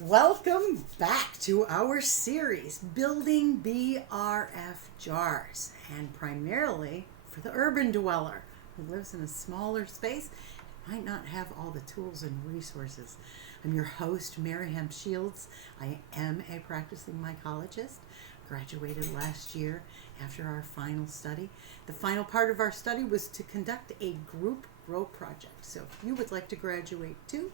Welcome back to our series, Building BRF Jars, and primarily for the urban dweller who lives in a smaller space and might not have all the tools and resources. I'm your host, Marihemp Shields. I am a practicing mycologist, graduated last year after our final study. The final part of our study was to conduct a group grow project. So if you would like to graduate too,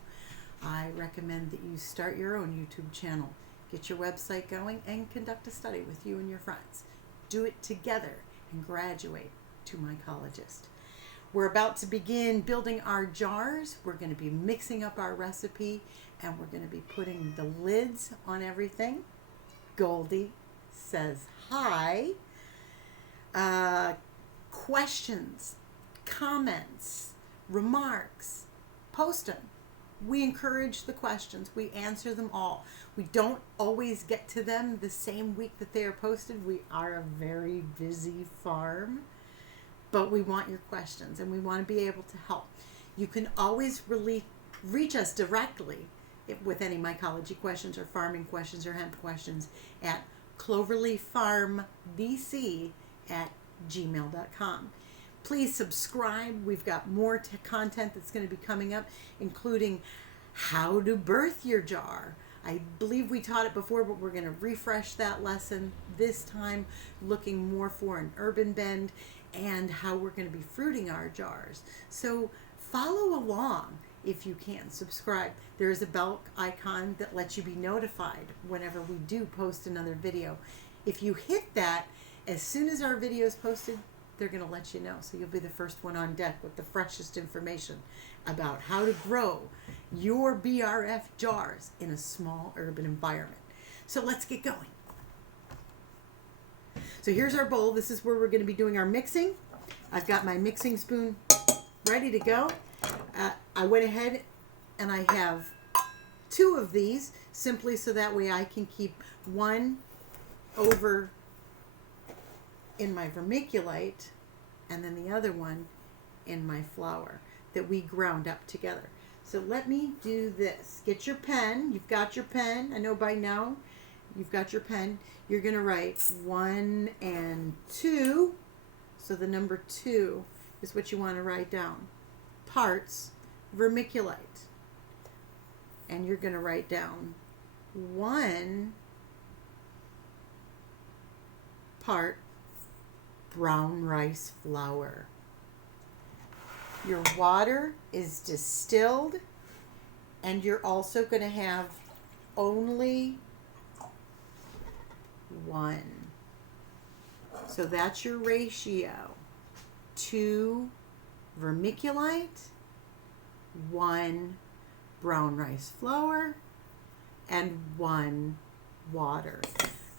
I recommend that you start your own YouTube channel, get your website going, and conduct a study with you and your friends. Do it together and graduate to mycologist. We're about to begin building our jars. We're going to be mixing up our recipe, and we're going to be putting the lids on everything. Goldie says hi. Questions, comments, remarks, post them. We encourage the questions. We answer them all. We don't always get to them the same week that they are posted. We are a very busy farm, but we want your questions and we want to be able to help. You can always reach us directly with any mycology questions or farming questions or hemp questions at cloverleaffarmbc@gmail.com. Please subscribe. We've got more content that's going to be coming up, including how to birth your jar. I believe we taught it before, but we're going to refresh that lesson this time, looking more for an urban bend and how we're going to be fruiting our jars. So follow along if you can. Subscribe. There is a bell icon that lets you be notified whenever we do post another video. If you hit that, as soon as our video is posted, they're going to let you know. So you'll be the first one on deck with the freshest information about how to grow your BRF jars in a small urban environment. So let's get going. So here's our bowl. This is where we're going to be doing our mixing. I've got my mixing spoon ready to go. I went ahead and I have 2 of these simply so that way I can keep one over in my vermiculite and then the other one in my flour that we ground up together. So let me do this. Get your pen. You've got your pen. I know by now you've got your pen. You're going to write 1 and 2. So the number 2 is what you want to write down. Parts vermiculite. And you're going to write down 1 part brown rice flour. Your water is distilled, and you're also going to have only 1. So that's your ratio. 2 vermiculite, 1 brown rice flour, and 1 water.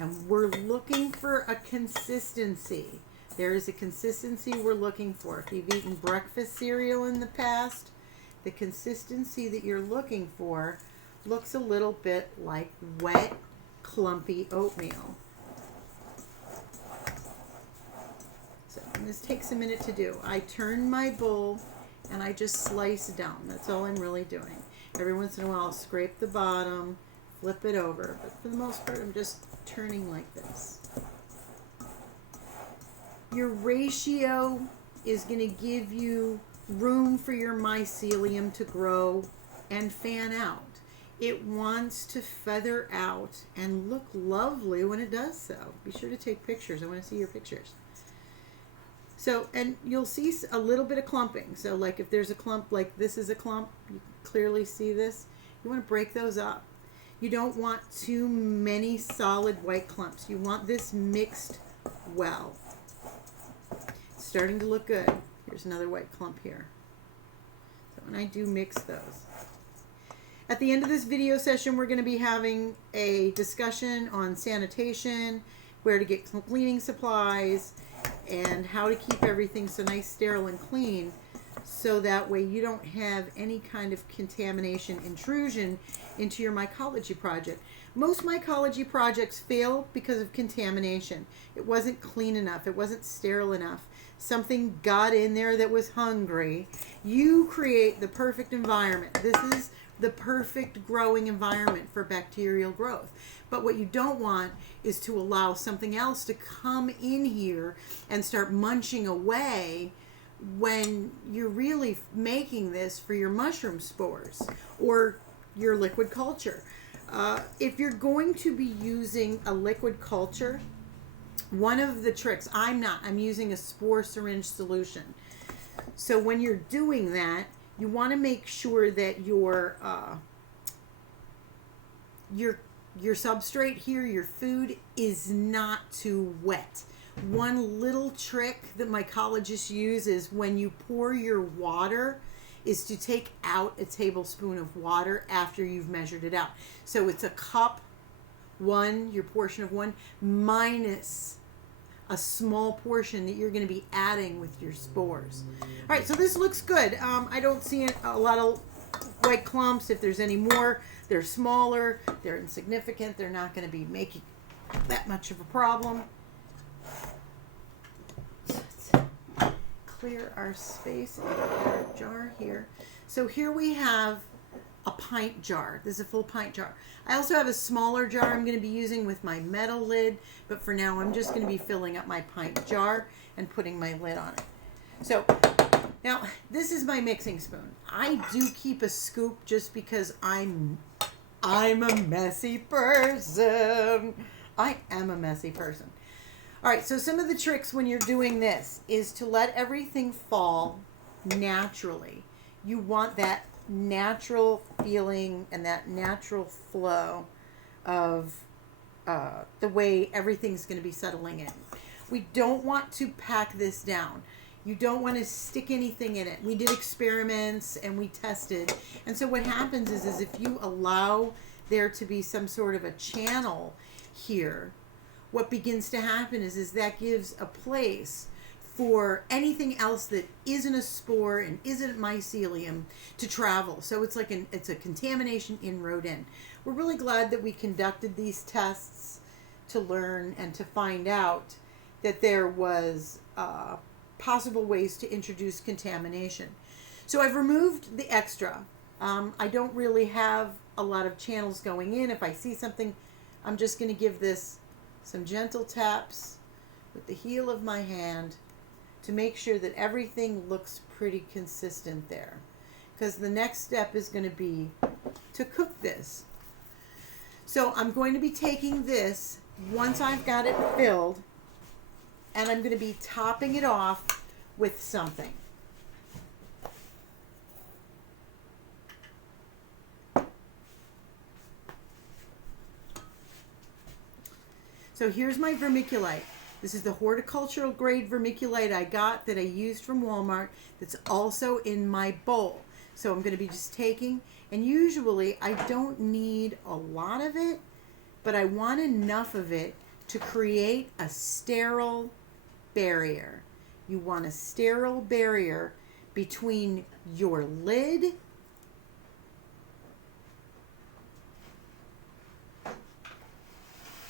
And we're looking for a consistency. There is a consistency we're looking for. If you've eaten breakfast cereal in the past, the consistency that you're looking for looks a little bit like wet, clumpy oatmeal. So this takes a minute to do. I turn my bowl and I just slice down. That's all I'm really doing. Every once in a while I'll scrape the bottom, flip it over, but for the most part I'm just turning like this. Your ratio is going to give you room for your mycelium to grow and fan out. It wants to feather out and look lovely when it does so. Be sure to take pictures. I want to see your pictures. So, and you'll see a little bit of clumping. So like if there's a clump, like this is a clump, you can clearly see this. You want to break those up. You don't want too many solid white clumps. You want this mixed well. It's starting to look good. Here's another white clump here. So when I do mix those. At the end of this video session, we're going to be having a discussion on sanitation, where to get cleaning supplies, and how to keep everything so nice, sterile, and clean, so that way you don't have any kind of contamination intrusion into your mycology project. Most mycology projects fail because of contamination. It wasn't clean enough. It wasn't sterile enough. Something got in there that was hungry. You create the perfect environment. This is the perfect growing environment for bacterial growth. But what you don't want is to allow something else to come in here and start munching away when you're really making this for your mushroom spores or your liquid culture. If you're going to be using a liquid culture, one of the tricks, I'm using a spore syringe solution. So when you're doing that, you want to make sure that your substrate here, your food, is not too wet. One little trick that mycologists use is when you pour your water is to take out a tablespoon of water after you've measured it out. So it's a cup, your portion of one, minus a small portion that you're going to be adding with your spores. All right, so this looks good. I don't see a lot of white clumps. If there's any more, they're smaller, they're insignificant, they're not going to be making that much of a problem. Clear our space and get our jar here. So here we have a pint jar. This is a full pint jar. I also have a smaller jar I'm going to be using with my metal lid, but for now I'm just going to be filling up my pint jar and putting my lid on it. So now this is my mixing spoon. I do keep a scoop just because I'm a messy person. I am a messy person. All right, so some of the tricks when you're doing this is to let everything fall naturally. You want that natural feeling and that natural flow of the way everything's going to be settling in. We don't want to pack this down. You don't want to stick anything in it. We did experiments and we tested. And so what happens is if you allow there to be some sort of a channel here, what begins to happen is that gives a place for anything else that isn't a spore and isn't mycelium to travel. So it's like it's a contamination inroad in. We're really glad that we conducted these tests to learn and to find out that there was possible ways to introduce contamination. So I've removed the extra. I don't really have a lot of channels going in. If I see something, I'm just going to give this some gentle taps with the heel of my hand to make sure that everything looks pretty consistent there. Because the next step is going to be to cook this. So I'm going to be taking this once I've got it filled, and I'm going to be topping it off with something. So here's my vermiculite. This is the horticultural grade vermiculite I got that I used from Walmart that's also in my bowl. So I'm going to be just taking, and usually I don't need a lot of it, but I want enough of it to create a sterile barrier. You want a sterile barrier between your lid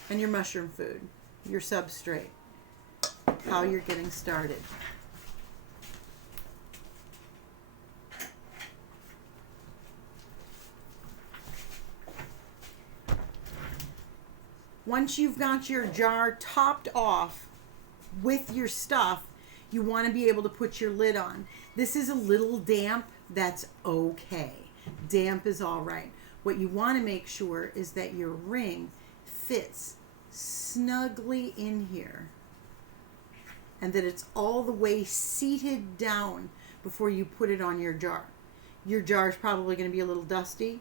and your mushroom food, your substrate, how you're getting started. Once you've got your jar topped off with your stuff, you want to be able to put your lid on. This is a little damp. That's okay. Damp is all right. What you want to make sure is that your ring fits snugly in here and that it's all the way seated down before you put it on your jar. Your jar is probably going to be a little dusty.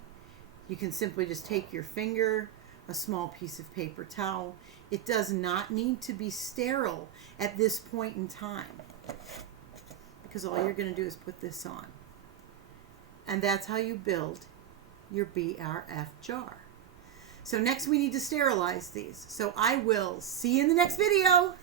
You can simply just take your finger, a small piece of paper towel. It does not need to be sterile at this point in time because all you're going to do is put this on. And that's how you build your BRF jar. So next we need to sterilize these. So I will see you in the next video.